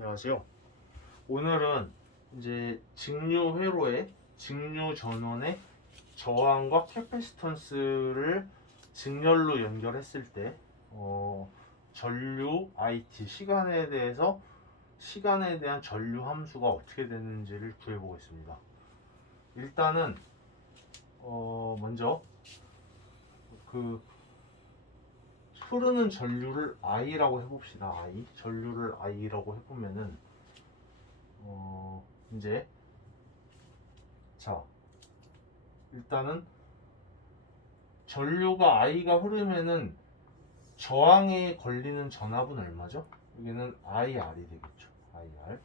안녕하세요. 오늘은 이제 직류 회로의 직류 전원의 저항과 캐패시턴스를 직렬로 연결했을 때 전류 IT 시간에 대한 전류 함수가 어떻게 되는지를 구해 보겠습니다. 일단은 먼저 그 흐르는 전류를 I라고 해봅시다. 전류를 I라고 해보면은 이제 자 일단은 전류가 I가 흐르면은 저항에 걸리는 전압은 얼마죠? 여기는 IR이 되겠죠. IR.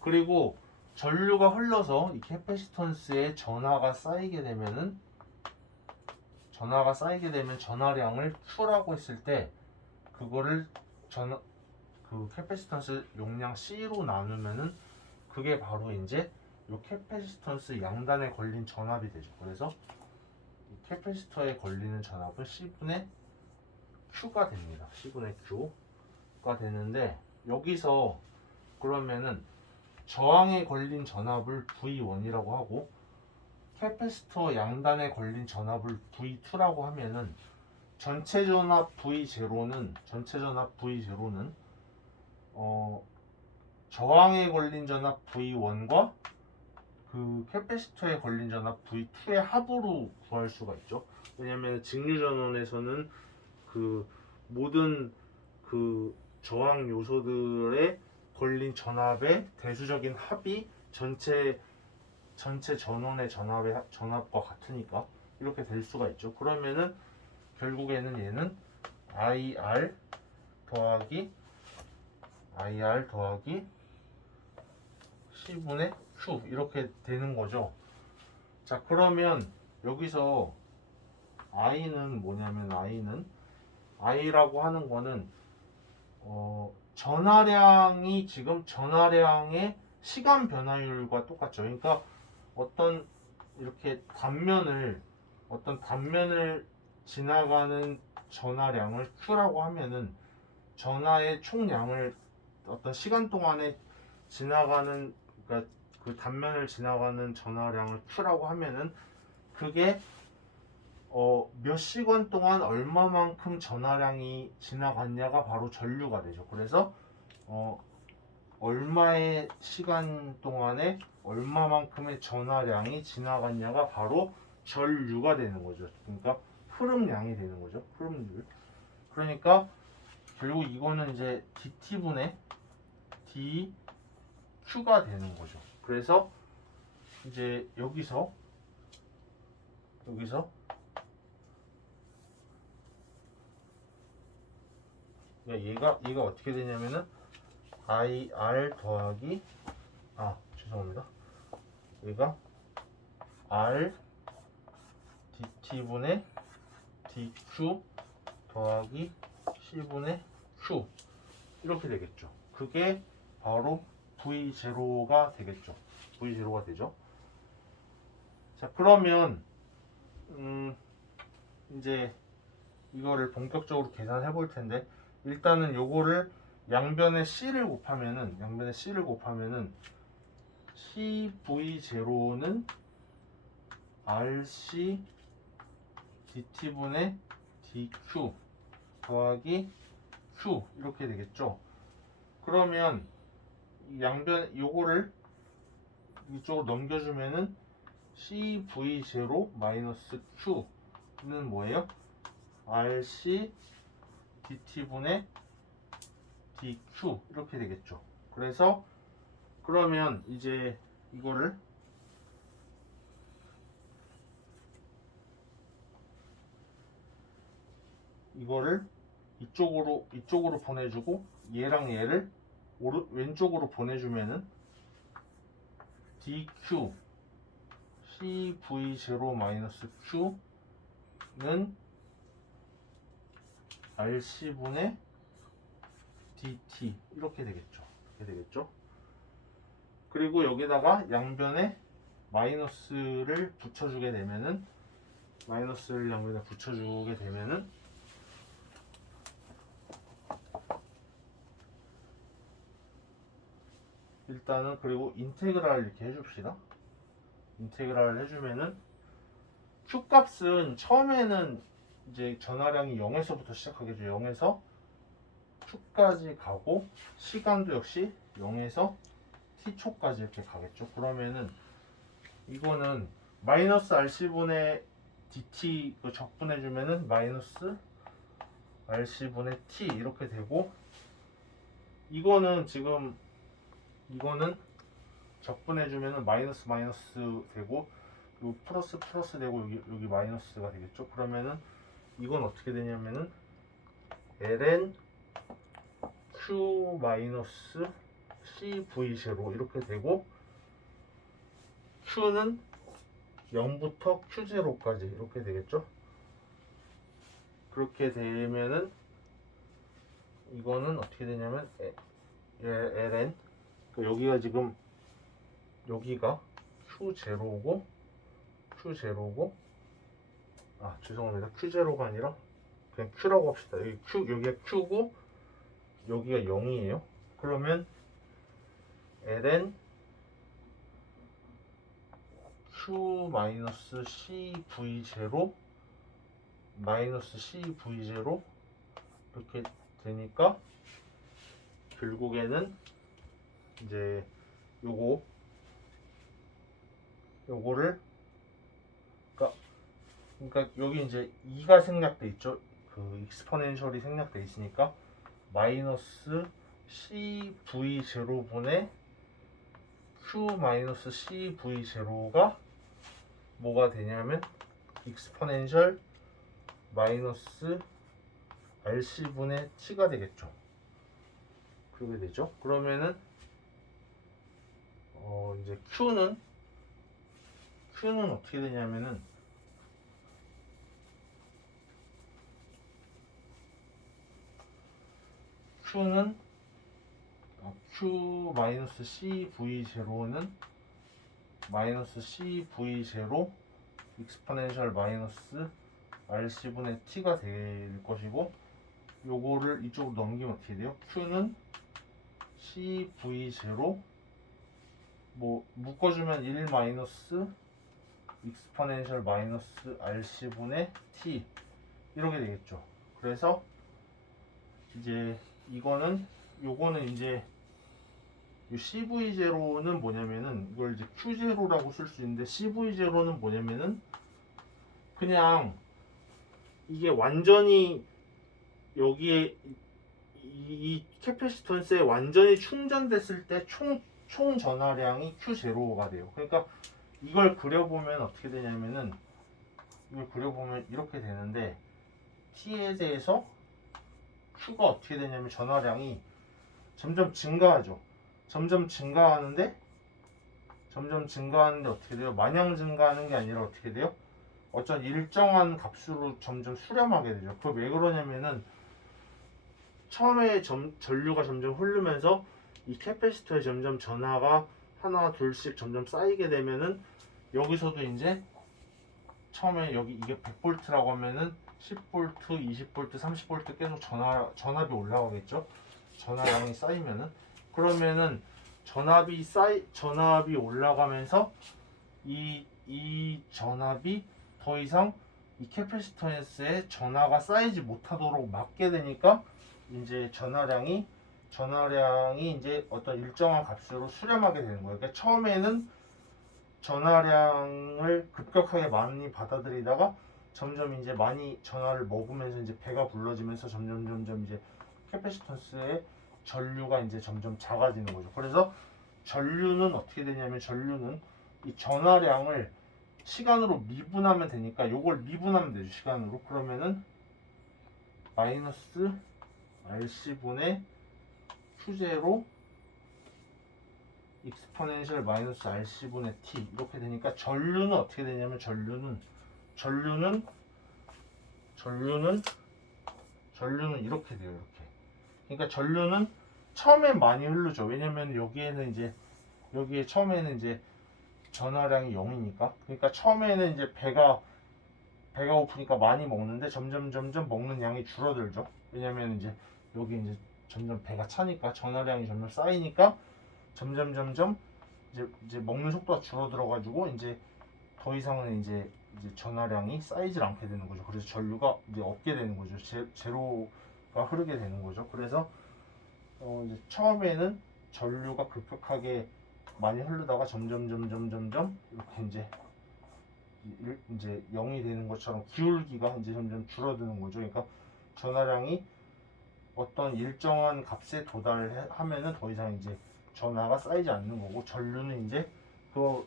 그리고 전류가 흘러서 이 캐패시턴스에 전하가 쌓이게 되면 전하량을 Q라고 했을 때 그거를 그 캐패시턴스 용량 C로 나누면은 그게 바로 이제 요 캐패시턴스 양단에 걸린 전압이 되죠. 그래서 이 캐패시터에 걸리는 전압은 C분의 Q가 됩니다. C분의 Q가 되는데 여기서 그러면은 저항에 걸린 전압을 V1이라고 하고 캐패시터 양단에 걸린 전압을 V2라고 하면은 전체 전압 V0는 저항에 걸린 전압 V1과 그 캐패시터에 걸린 전압 V2의 합으로 구할 수가 있죠. 왜냐하면 직류 전원에서는 그 모든 그 저항 요소들에 걸린 전압의 대수적인 합이 전체 전원의 전압과 같으니까 이렇게 될 수가 있죠. 그러면은 결국에는 얘는 IR 더하기 C분의 Q 이렇게 되는 거죠. 자, 그러면 여기서 I는 뭐냐면 I라고 하는 거는 전하량이 지금 전하량의 시간 변화율과 똑같죠. 그러니까 어떤 단면을 지나가는 전하량을 Q라고 하면은 전하의 총량을 어떤 시간 동안에 지나가는 그러니까 그 단면을 지나가는 전하량을 Q라고 하면은 그게 몇 시간 동안 얼마만큼 전하량이 지나갔냐가 바로 전류가 되죠. 그래서 얼마의 시간 동안에 얼마만큼의 전하량이 지나갔냐가 바로 전류가 되는 거죠. 그러니까 흐름량이 되는 거죠. 흐름률. 그러니까 결국 이거는 이제 dt분의 dq가 되는 거죠. 그래서 이제 여기서 얘가 어떻게 되냐면은 IR 더하기 죄송합니다. 얘가 R dt분의 dq 더하기 C분의 Q 이렇게 되겠죠. 그게 바로 V0가 되겠죠. V0가 되죠. 자, 그러면 이제 이거를 본격적으로 계산해 볼 텐데 일단은 요거를 양변에 C를 곱하면은 CV0는 RC dt분의 dq 더하기 Q 이렇게 되겠죠. 그러면 양변 요거를 이쪽으로 넘겨주면은 CV0-Q는 뭐예요? RC dt분의 dq 이렇게 되겠죠. 그래서 그러면 이제 이거를 이쪽으로 보내주고 얘랑 얘를 왼쪽으로 보내주면은 dq CV0-Q는 RC분의 dt 이렇게 되겠죠. 그리고 여기다가 양변에 마이너스를 붙여주게 되면은 일단은 그리고 인테그랄 이렇게 해줍시다. 인테그랄 해주면은 Q 값은 처음에는 이제 전하량이 0에서부터 시작하겠죠. 0에서 Q까지 가고 시간도 역시 0에서 T초까지 이렇게 가겠죠. 그러면은 이거는 마이너스 RC분의 DT 적분해주면은 마이너스 RC분의 T 이렇게 되고, 이거는 지금 이거는 적분해주면은 마이너스 마이너스 되고, 요 플러스 플러스 되고, 여기 마이너스가 되겠죠. 그러면은 이건 어떻게 되냐면은 ln q 마이너스 cv0 이렇게 되고, q는 0부터 q0까지 이렇게 되겠죠. 그렇게 되면은 이거는 어떻게 되냐면 ln 여기가 지금 여기가 q0고 죄송합니다. q0가 아니라 그냥 q라고 합시다. 여기가 q고 여기가 0이에요. 그러면 ln q 마이너스 cv0 마이너스 cv0 이렇게 되니까 결국에는 이제 요거를 그러니까 여기 이제 2가 생략돼 있죠. 그 익스포넨셜이 생략돼 있으니까 마이너스 cv0분의 q 마이너스 cv0가 뭐가 되냐면 익스포넨셜 마이너스 rc분의 t가 되겠죠. 그렇게 되죠. 그러면은 이제 q는 어떻게 되냐면은 q는 q 마이너스 cv0는 마이너스 cv0 익스포넨셜 마이너스 rc분의 t가 될 것이고, 요거를 이쪽으로 넘기면 어떻게 돼요? q는 cv0 뭐 묶어주면 1 마이너스 익스포넨셜 마이너스 rc분의 t 이렇게 되겠죠. 그래서 이제 요거는 이제 이 cv0는 뭐냐면은 이걸 이제 q0라고 쓸 수 있는데, cv0는 뭐냐면은 그냥 이게 완전히 여기에 이 캐패시턴스에 완전히 충전됐을 때 총 전하량이 q0가 돼요. 그러니까 이걸 그려보면 어떻게 되냐면은 이걸 그려보면 이렇게 되는데, t에 대해서 q가 어떻게 되냐면 전하량이 점점 증가하죠. 점점 증가하는데 어떻게 돼요? 마냥 증가하는 게 아니라 어떻게 돼요? 어떤 일정한 값으로 점점 수렴하게 되죠. 그게 왜 그러냐면은 처음에 전류가 점점 흐르면서 이 캐패시터에 점점 전하가 하나 둘씩 점점 쌓이게 되면은 여기서도 이제 처음에 여기 이게 100V라고 하면은 10V, 20V, 30V 계속 전압이 올라가겠죠. 전하량이 쌓이면은, 그러면은 전압이 올라가면서 이 전압이 더 이상 이 캐패시턴스에 전하가 쌓이지 못하도록 막게 되니까 이제 전하량이 이제 어떤 일정한 값으로 수렴하게 되는 거예요. 그러니까 처음에는 전하량을 급격하게 많이 받아들이다가 점점 이제 많이 전하를 먹으면서 이제 배가 불러지면서 점점 이제 캐패시턴스의 전류가 이제 점점 작아지는 거죠. 그래서 전류는 어떻게 되냐면, 전류는 이 전하량을 시간으로 미분하면 되니까 요걸 미분하면 되죠. 시간으로. 그러면은 마이너스 rc분의 q0 익스포넨셜 마이너스 rc분의 t 이렇게 되니까 전류는 어떻게 되냐면, 전류는 이렇게 돼요. 이렇게. 그러니까 전류는 처음엔 많이 흐르죠. 왜냐면 여기에 처음에는 이제 전하량이 0이니까. 그러니까 처음에는 이제 배가 고프니까 많이 먹는데 점점 먹는 양이 줄어들죠. 왜냐면 이제 여기 이제 점점 배가 차니까 전하량이 점점 쌓이니까 점점 이제 먹는 속도가 줄어들어가지고 이제 더 이상은 이제 전하량이 쌓이질 않게 되는 거죠. 그래서 전류가 이제 없게 되는 거죠. 제로가 흐르게 되는 거죠. 그래서 이제 처음에는 전류가 급격하게 많이 흐르다가 점점 이렇게 이제 0이 되는 것처럼 기울기가 이제 점점 줄어드는 거죠. 그러니까 전하량이 어떤 일정한 값에 도달하면은 더 이상 이제 전하가 쌓이지 않는 거고, 전류는 이제 요거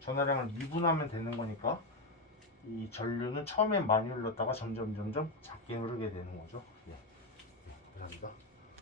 전하량을 미분하면 되는 거니까 이 전류는 처음엔 많이 흘렀다가 점점 작게 흐르게 되는 거죠. 예. 감사합니다.